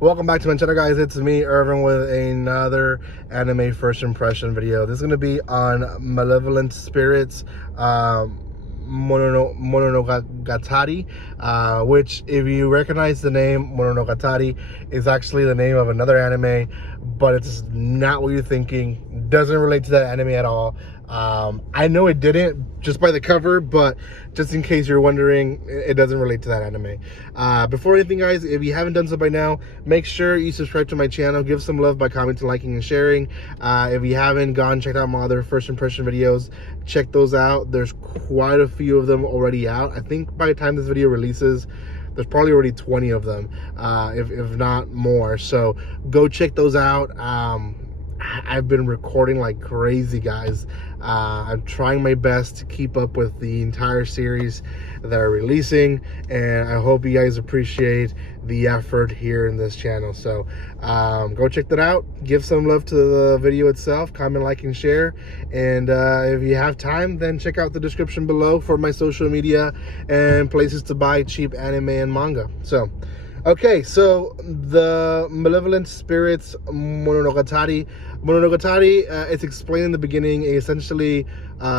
Welcome back to my channel, guys. It's me, Irvin, with another anime first impression video. This is going to be on Malevolent Spirits, Mononogatari, which, if you recognize the name Mononogatari, is actually the name of another anime, but it's not what you're thinking. Doesn't relate to that anime at all. I know it didn't just by the cover, but just in case you're wondering, it doesn't relate to that anime. Before anything, guys, if you haven't done so by now, make sure you subscribe to my channel. Give some love by commenting, liking, and sharing. If you haven't gone checked out my other first impression videos, check those out. There's quite a few of them already out. I think by the time this video releases, there's probably already 20 of them, if not more. So go check those out. I've been recording like crazy, guys. I'm trying my best to keep up with the entire series that are releasing, and I hope you guys appreciate the effort here in this channel. So go check that out. Give some love to the video itself. Comment, like, and share. And if you have time, then check out the description below for my social media and places to buy cheap anime and manga. So okay, so the Malevolent Spirits Mononogatari. Mononogatari, it's explained in the beginning, essentially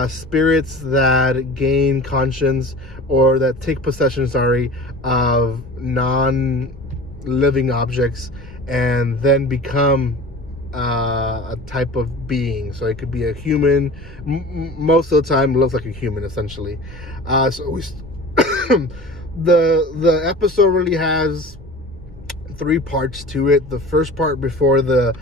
spirits that gain conscience, or that take possession, of non-living objects and then become a type of being. So it could be a human. Most of the time it looks like a human, essentially. So we the episode really has 3 parts to it. The first part, before the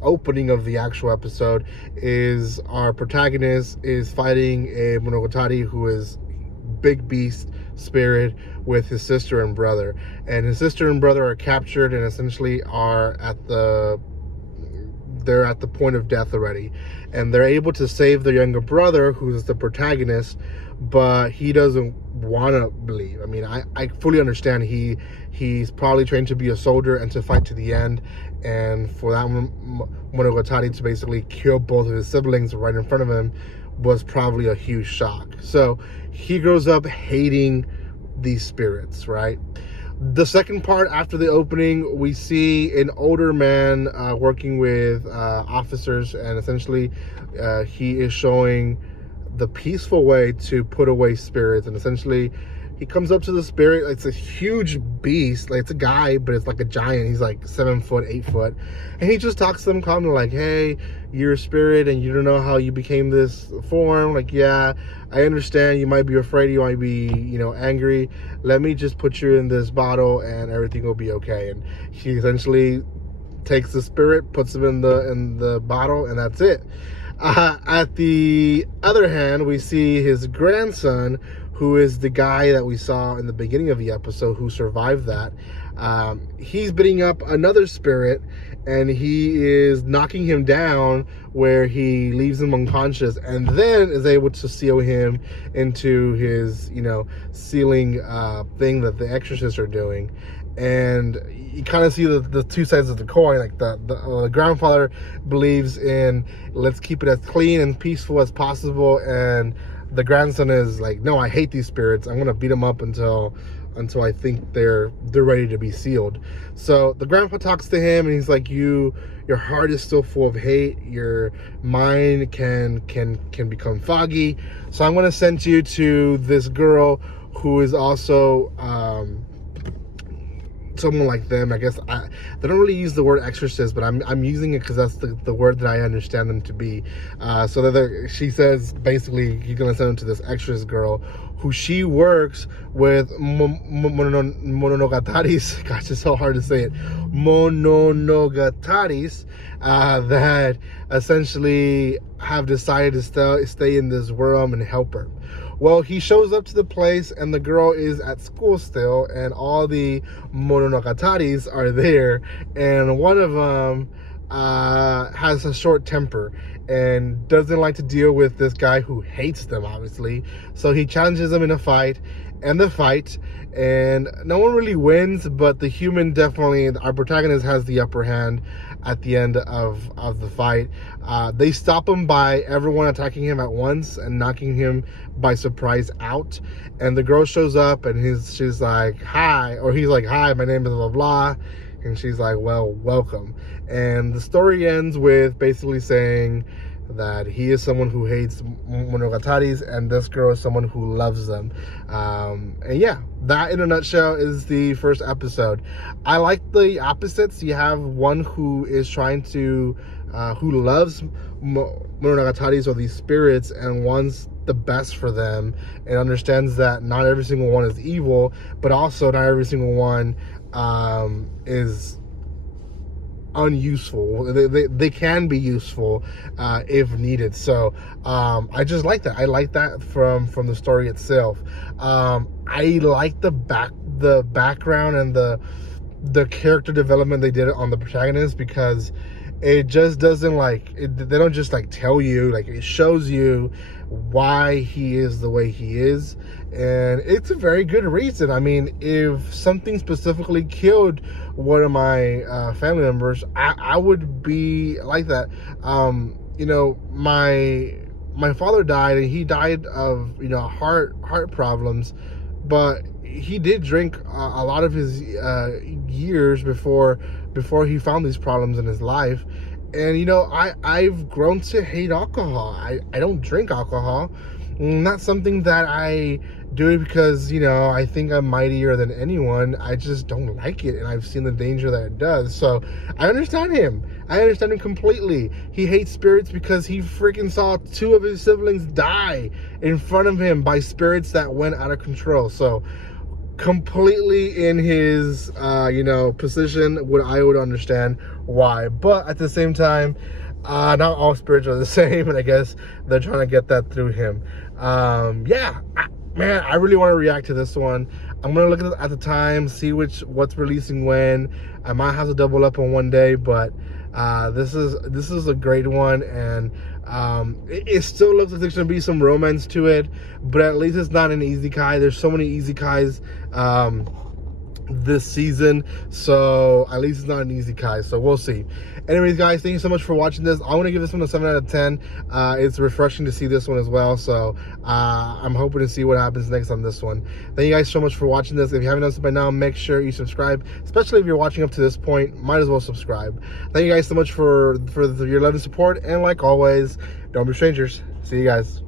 opening of the actual episode, is our protagonist is fighting a Monogatari who is big beast spirit with his sister and brother, and his sister and brother are captured and essentially are they're at the point of death already, and they're able to save their younger brother, who's the protagonist, but he doesn't want to believe. I mean, I fully understand. He's probably trained to be a soldier and to fight to the end, and for that Monogatari to basically kill both of his siblings right in front of him was probably a huge shock. So he grows up hating these spirits, right? The second part, after the opening, we see an older man working with officers, and essentially he is showing the peaceful way to put away spirits. And essentially he comes up to the spirit. It's a huge beast, like it's a guy, but it's like a giant. He's like 7 foot, 8 foot, and he just talks to them calmly, like, hey, you're a spirit and you don't know how you became this form. Like, yeah, I understand, you might be afraid, you might be, angry. Let me just put you in this bottle and everything will be okay. And he essentially takes the spirit, puts him in the bottle, and that's it. At the other hand, we see his grandson, who is the guy that we saw in the beginning of the episode who survived that. He's beating up another spirit, and he is knocking him down where he leaves him unconscious, and then is able to seal him into his, sealing thing that the exorcists are doing. And you kind of see the two sides of the coin. Like the grandfather believes in, let's keep it as clean and peaceful as possible, and the grandson is like, no, I hate these spirits. I'm gonna beat them up until I think they're ready to be sealed. So the grandpa talks to him, and he's like, your heart is still full of hate. Your mind can become foggy. So I'm gonna send you to this girl who is also someone like them. I guess they don't really use the word exorcist, but I'm using it because that's the word that I understand them to be. So that she says basically you're gonna send them to this exorcist girl who she works with Mononogataris. Gosh, it's so hard to say it. Mononogataris that essentially have decided to stay in this realm and help her. Well, he shows up to the place, and the girl is at school still, and all the Mononogataris are there, and one of them has a short temper and doesn't like to deal with this guy who hates them, obviously. So he challenges them in a fight, and no one really wins, but the human, definitely, our protagonist, has the upper hand at the end of the fight. They stop him by everyone attacking him at once and knocking him by surprise out. And the girl shows up, and she's like, hi, or he's like, hi, my name is blah blah. And she's like, well, welcome. And the story ends with basically saying that he is someone who hates monogataris and this girl is someone who loves them. And yeah, that in a nutshell is the first episode. I like the opposites. You have one who is trying to who loves monogataris, or these spirits, and wants the best for them, and understands that not every single one is evil, but also not every single one is unuseful. They can be useful if needed. So I just like that. I like that from the story itself. I like the background and the character development they did on the protagonist, because it just doesn't they don't just tell you, it shows you why he is the way he is, and it's a very good reason. I mean, if something specifically killed one of my family members, I would be like that. My father died, and he died of heart problems, but he did drink a lot of his years before he found these problems in his life. And I've grown to hate alcohol. I don't drink alcohol. Not something that I do because I think I'm mightier than anyone. I just don't like it, and I've seen the danger that it does. So I understand him. I understand him completely. He hates spirits because he freaking saw 2 of his siblings die in front of him by spirits that went out of control. So completely in his position, I would understand why. But at the same time, not all spirits are the same, and I guess they're trying to get that through him. Man, I really want to react to this one. I'm gonna look at the time, see what's releasing when. I might have to double up on one day, but this is a great one, and it still looks like there's gonna be some romance to it, but at least it's not an isekai. There's so many isekais this season, so at least it's not an isekai, so we'll see. Anyways, guys, thank you so much for watching this. I want to give this one a 7 out of 10. It's refreshing to see this one as well, so I'm hoping to see what happens next on this one. Thank you guys so much for watching this. If you haven't done so by now, make sure you subscribe, especially if you're watching up to this point. Might as well subscribe. Thank you guys so much for your love and support, and like always, don't be strangers. See you guys.